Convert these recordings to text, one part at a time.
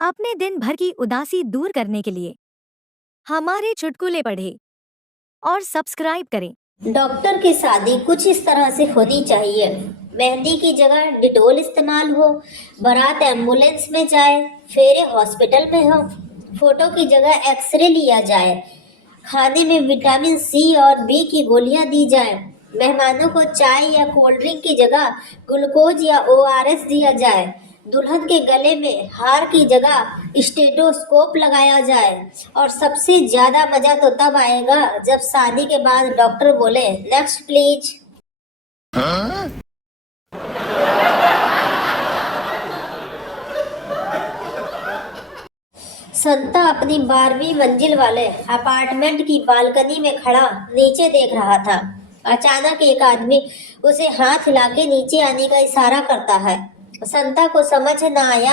अपने दिन भर की उदासी दूर करने के लिए हमारे चुटकुले पढ़ें और सब्सक्राइब करें। डॉक्टर की शादी कुछ इस तरह से होनी चाहिए। मेहंदी की जगह डिटोल इस्तेमाल हो, बारात एम्बुलेंस में जाए, फेरे हॉस्पिटल में हो, फोटो की जगह एक्सरे लिया जाए, खाने में विटामिन सी और बी की गोलियां दी जाए, मेहमानों को चाय या कोल्ड ड्रिंक की जगह ग्लूकोज या ओआरएस दिया जाए, दुल्हन के गले में हार की जगह स्टेथोस्कोप लगाया जाए और सबसे ज्यादा मजा तो तब आएगा जब शादी के बाद डॉक्टर बोले नेक्स्ट प्लीज। संता अपनी 12वीं मंजिल वाले अपार्टमेंट की बालकनी में खड़ा नीचे देख रहा था। अचानक एक आदमी उसे हाथ हिला के नीचे आने का इशारा करता है। संता को समझ न आया,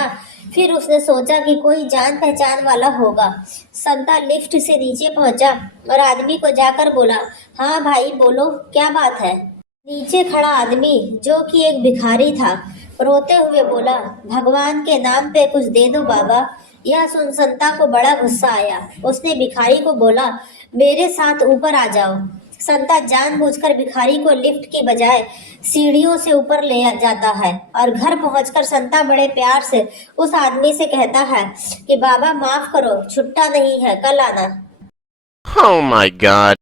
फिर उसने सोचा कि कोई जान पहचान वाला होगा। संता लिफ्ट से नीचे पहुंचा और आदमी को जाकर बोला, हाँ भाई बोलो, क्या बात है। नीचे खड़ा आदमी, जो कि एक भिखारी था, रोते हुए बोला, भगवान के नाम पे कुछ दे दो बाबा। यह सुन संता को बड़ा गुस्सा आया। उसने भिखारी को बोला, मेरे साथ ऊपर आ जाओ। संता जानबूझकर भिखारी को लिफ्ट की बजाय सीढ़ियों से ऊपर ले जाता है और घर पहुंचकर संता बड़े प्यार से उस आदमी से कहता है कि बाबा माफ करो, छुट्टा नहीं है, कल आना। Oh my god.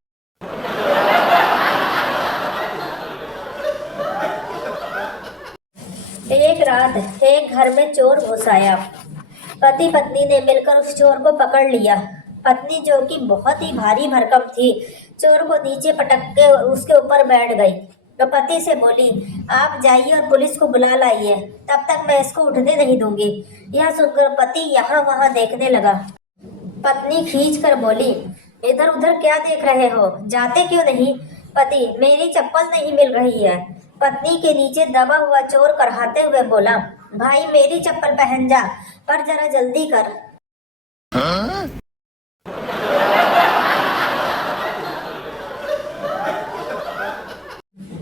एक रात एक घर में चोर घुस आया। पति पत्नी ने मिलकर उस चोर को पकड़ लिया। पत्नी, जो कि बहुत ही भारी भरकम थी, चोर को नीचे पटक के उसके ऊपर बैठ गई। तो पति से बोली, आप जाइए और पुलिस को बुला लाइए, तब तक मैं इसको उठने नहीं दूंगी। यह सुनकर पति यहाँ वहाँ देखने लगा। पत्नी खींच कर बोली, इधर उधर क्या देख रहे हो, जाते क्यों नहीं। पति, मेरी चप्पल नहीं मिल रही है। पत्नी के नीचे दबा हुआ चोर कराहते हुए बोला, भाई मेरी चप्पल पहन जा, पर जरा जल्दी कर।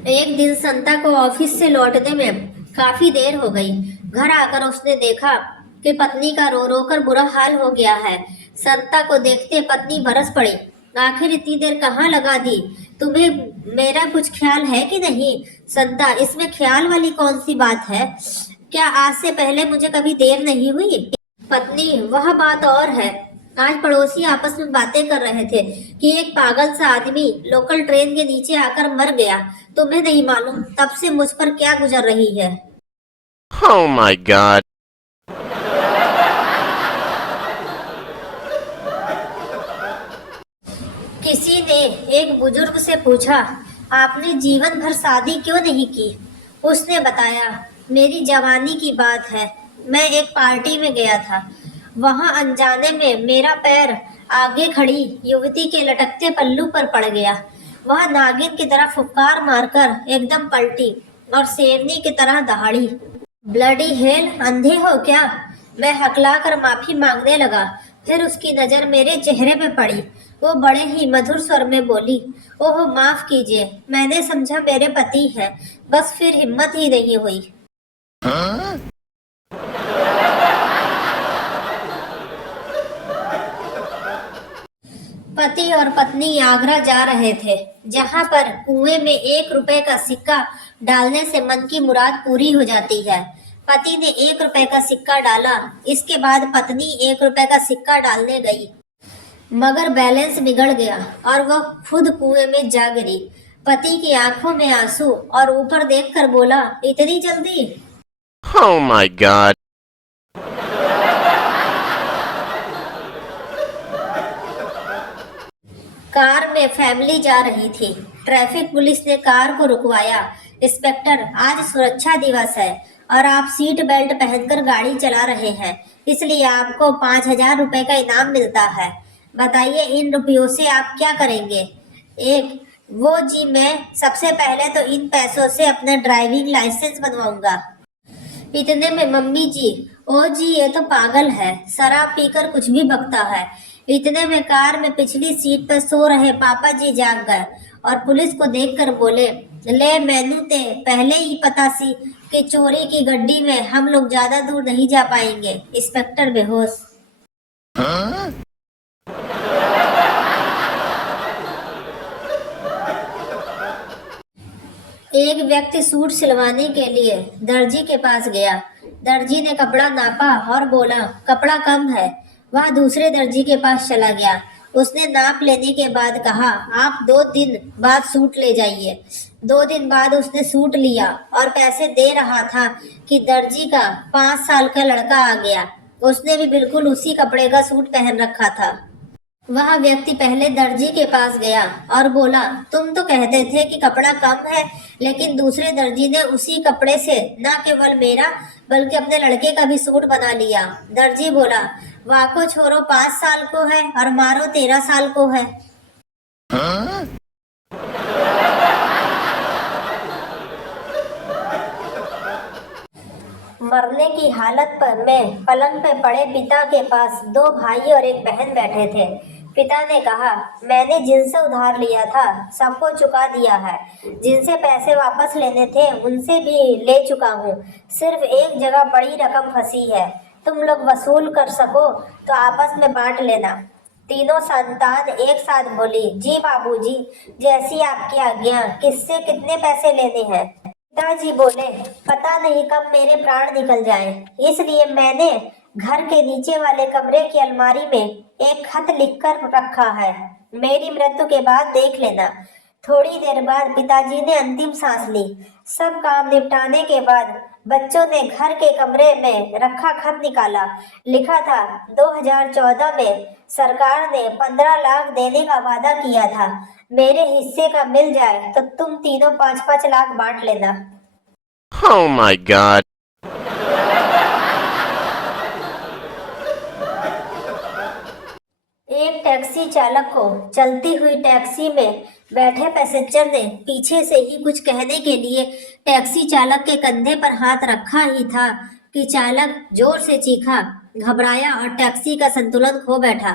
एक दिन संता को ऑफिस से लौटने में काफी देर हो गई। घर आकर उसने देखा कि पत्नी का रो रो कर बुरा हाल हो गया है। संता को देखते पत्नी बरस पड़ी, आखिर इतनी देर कहाँ लगा दी, तुम्हें मेरा कुछ ख्याल है कि नहीं। संता, इसमें ख्याल वाली कौन सी बात है, क्या आज से पहले मुझे कभी देर नहीं हुई। पत्नी, वह बात और है। आज पड़ोसी आपस में बातें कर रहे थे कि एक पागल सा आदमी लोकल ट्रेन के नीचे आकर मर गया। तुम्हें नहीं मालूम तब से मुझ पर क्या गुजर रही है। Oh my god. किसी ने एक बुजुर्ग से पूछा, आपने जीवन भर शादी क्यों नहीं की। उसने बताया, मेरी जवानी की बात है। मैं एक पार्टी में गया था, वहां अनजाने में मेरा पैर आगे खड़ी युवती के लटकते पल्लू पर पड़ गया। वह नागिन की तरह फुफकार मारकर एकदम पलटी और शेरनी की तरह दहाड़ी। ब्लडी हेल, अंधे हो क्या। मैं हकलाकर माफी मांगने लगा, फिर उसकी नजर मेरे चेहरे पे पड़ी। वो बड़े ही मधुर स्वर में बोली, ओह माफ कीजिए, मैंने समझा मेरे पति है, बस फिर हिम्मत ही नहीं हुई। पति और पत्नी आगरा जा रहे थे, जहां पर कुएं में 1 रुपए का सिक्का डालने से मन की मुराद पूरी हो जाती है। पति ने 1 रुपए का सिक्का डाला, इसके बाद पत्नी 1 रुपए का सिक्का डालने गई, मगर बैलेंस बिगड़ गया और वह खुद कुएं में जा गिरी। पति की आंखों में आंसू और ऊपर देखकर बोला, इतनी जल्दी। Oh my god. कार में फैमिली जा रही थी। ट्रैफिक पुलिस ने कार को रुकवाया। इंस्पेक्टर, आज सुरक्षा दिवस है और आप सीट बेल्ट पहनकर गाड़ी चला रहे हैं, इसलिए आपको 5,000 रुपए का इनाम मिलता है। बताइए इन रुपयों से आप क्या करेंगे। एक, वो जी, मैं सबसे पहले तो इन पैसों से अपना ड्राइविंग लाइसेंस बनवाऊंगा। इतने में मम्मी जी, ओ जी ये तो पागल है, शराब पीकर कुछ भी बकता है। इतने में कार में पिछली सीट पर सो रहे पापा जी जाग गए और पुलिस को देखकर बोले, ले मैनू ते पहले ही पता सी कि चोरी की गड्डी में हम लोग ज्यादा दूर नहीं जा पाएंगे। इंस्पेक्टर बेहोश। एक व्यक्ति सूट सिलवाने के लिए दर्जी के पास गया। दर्जी ने कपड़ा नापा और बोला कपड़ा कम है। वह दूसरे दर्जी के पास चला गया। उसने नाप लेने के बाद कहा आप 2 दिन बाद सूट ले जाइए। 2 दिन बाद उसने सूट लिया और पैसे दे रहा था कि दर्जी का 5 साल का लड़का आ गया। उसने भी बिल्कुल उसी कपड़े का सूट पहन रखा था। वह व्यक्ति पहले दर्जी के पास गया और बोला तुम तो कहते थे कि कपड़ा कम है, लेकिन दूसरे दर्जी ने उसी कपड़े से न केवल मेरा बल्कि अपने लड़के का भी सूट बना लिया। दर्जी बोला वाको छोरो 5 साल को है और मारो 13 साल को है। मरने की हालत पर में पलंग पे पड़े पिता के पास 2 भाई और एक बहन बैठे थे। पिता ने कहा मैंने जिनसे उधार लिया था सबको चुका दिया है। जिनसे पैसे वापस लेने थे उनसे भी ले चुका हूँ। सिर्फ एक जगह बड़ी रकम फंसी है। तुम लोग वसूल कर सको तो आपस में बांट लेना। तीनों संतान एक साथ बोली जी बाबूजी, जैसी आपकी आज्ञा। किससे कितने पैसे लेने हैं? पिताजी बोले पता नहीं कब मेरे प्राण निकल जाएं, इसलिए मैंने घर के नीचे वाले कमरे की अलमारी में एक खत लिखकर रखा है। मेरी मृत्यु के बाद देख लेना। थोड़ी देर बाद पिताजी ने अंतिम सांस ली। सब काम निपटाने के बाद बच्चों ने घर के कमरे में रखा खत निकाला। लिखा था 2014 में सरकार ने 15 लाख देने का वादा किया था। मेरे हिस्से का मिल जाए तो तुम तीनों 5-5 लाख बांट लेना। Oh my god. एक टैक्सी चालक को चलती हुई टैक्सी में बैठे पैसेंजर ने पीछे से ही कुछ कहने के लिए टैक्सी चालक के कंधे पर हाथ रखा ही था कि चालक जोर से चीखा, घबराया और टैक्सी का संतुलन खो बैठा।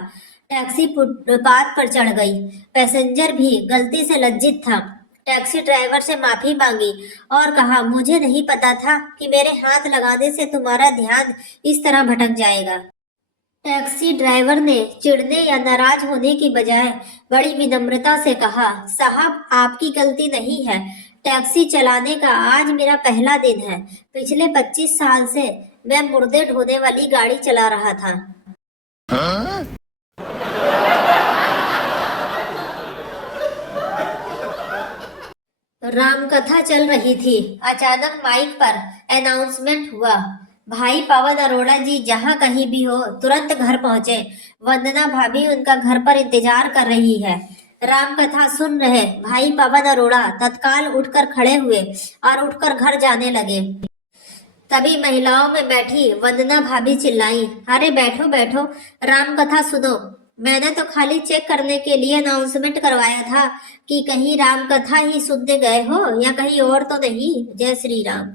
टैक्सी फुटपाथ पर चढ़ गई। पैसेंजर भी गलती से लज्जित था। टैक्सी ड्राइवर से माफी मांगी और कहा मुझे नहीं पता था कि मेरे हाथ लगाने से तुम्हारा ध्यान इस तरह भटक जाएगा। टैक्सी ड्राइवर ने चिढ़ने या नाराज होने की बजाय बड़ी विनम्रता से कहा साहब आपकी गलती नहीं है। टैक्सी चलाने का आज मेरा पहला दिन है। पिछले 25 साल से मैं मुर्दे ढोने वाली गाड़ी चला रहा था। रामकथा चल रही थी। अचानक माइक पर अनाउंसमेंट हुआ भाई पवन अरोड़ा जी जहाँ कहीं भी हो तुरंत घर पहुंचे। वंदना भाभी उनका घर पर इंतजार कर रही है। रामकथा सुन रहे भाई पवन अरोड़ा तत्काल उठकर खड़े हुए और उठकर घर जाने लगे। तभी महिलाओं में बैठी वंदना भाभी चिल्लाई अरे बैठो बैठो, रामकथा सुनो। मैंने तो खाली चेक करने के लिए अनाउंसमेंट करवाया था कि कहीं रामकथा ही सुनने गए हो या कहीं और तो नहीं। जय श्री राम।